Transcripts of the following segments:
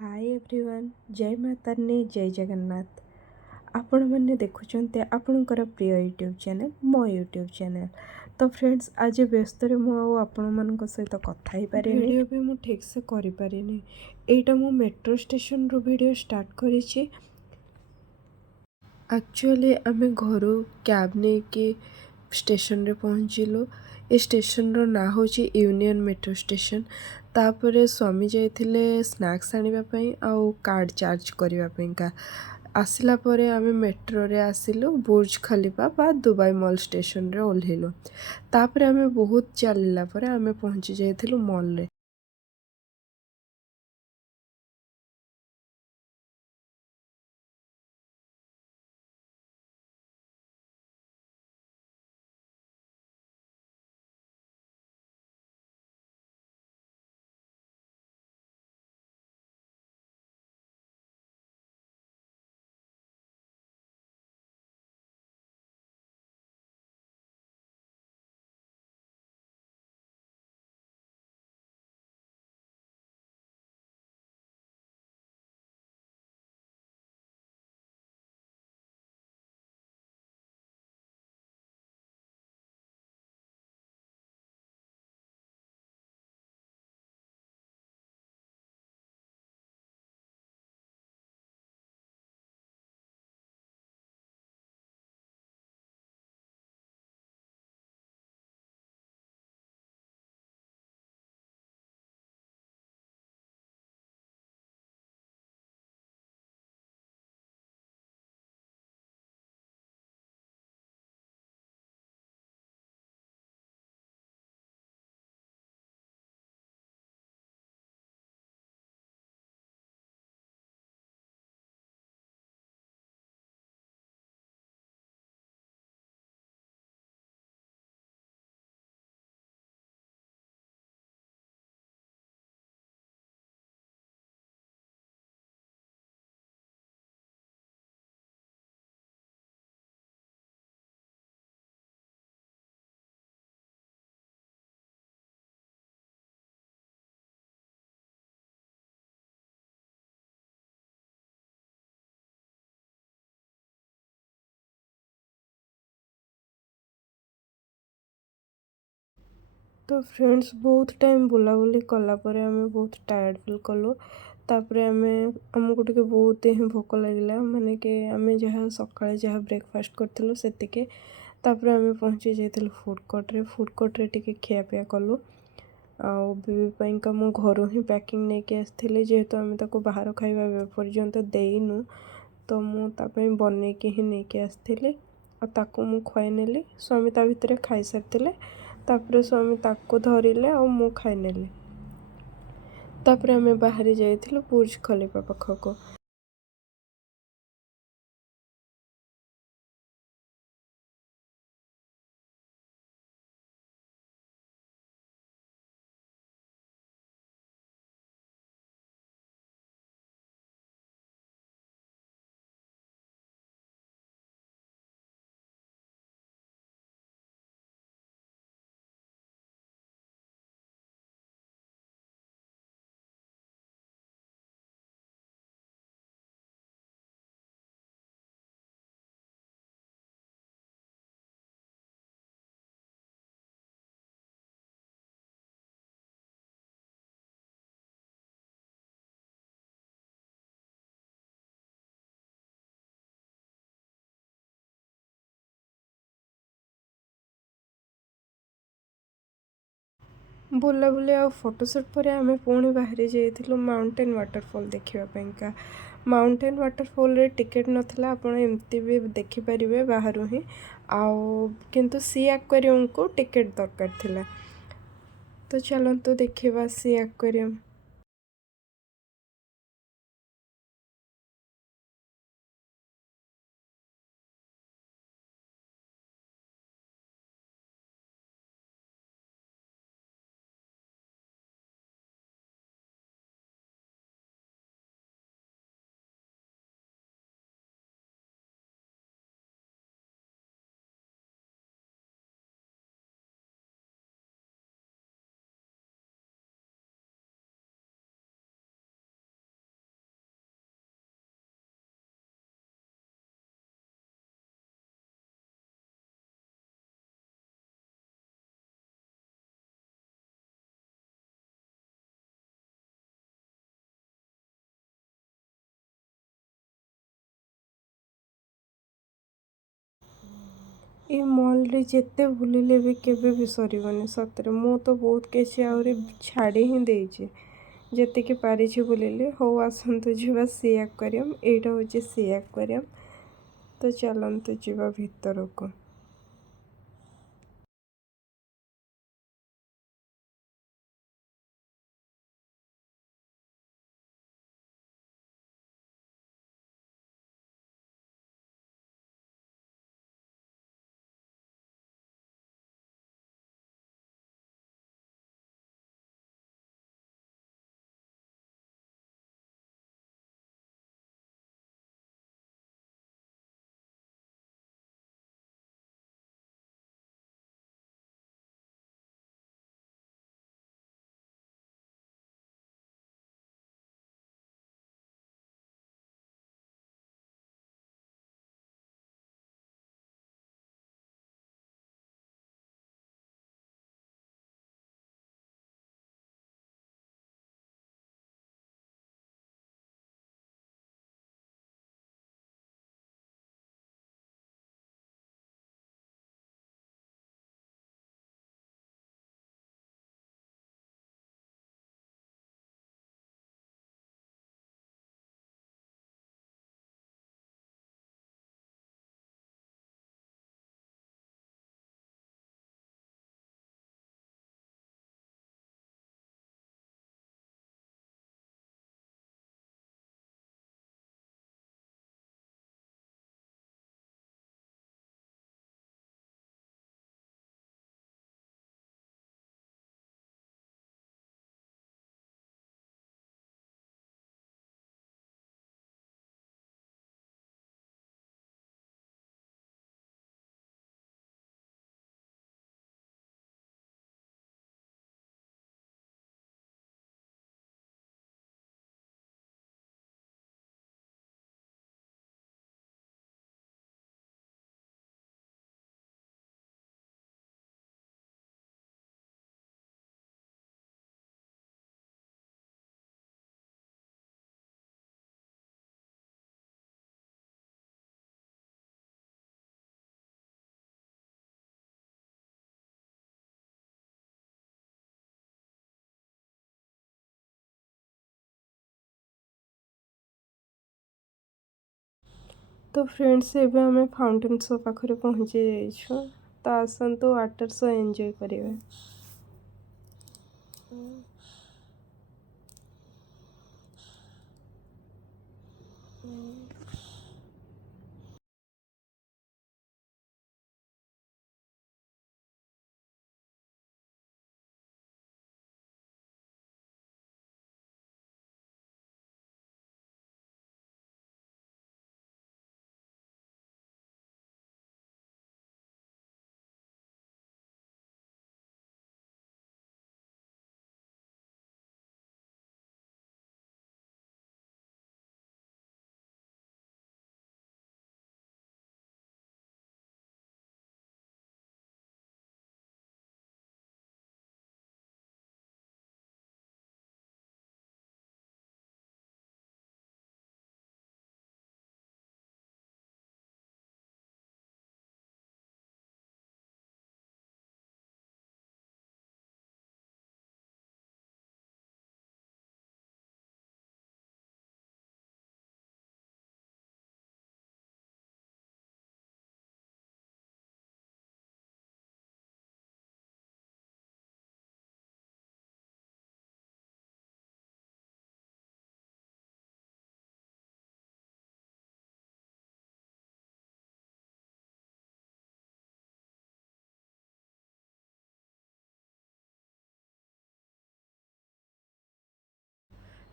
Hi everyone जय मातारनी जय जगन्नाथ आपण मैंने देखुंते आपणकर प्रिय यूट्यूब चैनल मो यूट्यूब चैनल। तो फ्रेंड्स आज व्यस्त आपण मान सहित कथा ही पारे वीडियो भी मु ठीक से करि पारिनी। एटा मु मेट्रो स्टेशन रो वीडियो स्टार्ट करिछि। एक्चुअली आम घर कैब नहीं कि स्टेशन रे पहुँचलु। ए स्टेशन रो ना होची यूनियन मेट्रो स्टेशन। तापरे स्वामी जाइथिले स्नैक्स आनिबा पई आउ कार्ड चार्ज करिबा पई का आसिला परे आमे मेट्रो रे आसिलु बुर्ज खलीफा बा दुबई मॉल स्टेशन रे ओल्हेलु। तापरे आमे बहुत चलला परे आमे पहुंची जाइथिलु मॉल रे। तो फ्रेंड्स बहुत टाइम बुलाबुली कला परे आमे बहुत टायर्ड फील कलु। तापरे आमे हमको टिके बहुत ही भोक लगिला माने कि आमे जहाँ सकाळे जहाँ ब्रेकफास्ट करथिलु सेतिके। तापरे आमे पहुंची जाइथिलु फूड कोर्ट रे टिके खिया पिया कलु। आउ बेबी पाइंका मो घरु ही पैकिंग नेके आस्थिले जेहेतु आमे ताको बाहर खाଇବା पर्यंत देइनु। तो मु तापई बने के ही नेके आस्थिले आ ताको मु खुआई नेली। स्वामी ता भितरे खाई सारथिले। तापरे स्वामी ताको धरिले आ मु खाई नेली। तापरे आमे बाहरी जाइथिलु बुर्ज खलीफा पाखको। बुलाबुली आ फोटोशूट पर आमे पुणी बाहरी जाइथिलु माउंटेन वाटरफॉल देखिबा पाइंका। माउंटेन वाटरफॉल रे टिकेट नथिला आपण एमती भी देखि परिबे बाहरु ही। आउ किंतु सी एक्वेरियम को टिकेट दरकार थिला। तो चलंतु देखिबा सी एक्वेरियम। ଏ ମଲ୍ରେ ଯେତେ ବୁଲିଲେ ବି କେବେ ବି ସରିବନି ସତରେ। ମୁଁ ତ ବହୁତ କିଛି ଆହୁରି ଛାଡ଼ି ହିଁ ଦେଇଛି, ଯେତିକି ପାରିଛି ବୁଲିଲି। ହଉ ଆସନ୍ତୁ ଯିବା ସି ଆକ୍ୱାରିୟମ୍। ଏଇଟା ହେଉଛି ସି ଆକ୍ୱାରିୟମ୍। ତ ଚାଲନ୍ତୁ ଯିବା ଭିତରକୁ। तो फ्रेंड्स ଏବେ ଆମେ फाउंटेन शो पाखरे पहुँची जाइछु। तो आसନ୍ତୁ वाटर शो एंजॉय करिवे।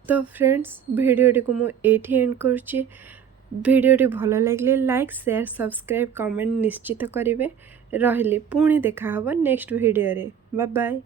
तो फ्रेंड्स भिडियोटी को मु एठी एंड करछि। भिडियोटी भल लगे लाइक शेयर सब्सक्राइब कमेंट निश्चित करेंगे। रही पुणी देखा हब नेक्स्ट भिडियो रे। Bye bye.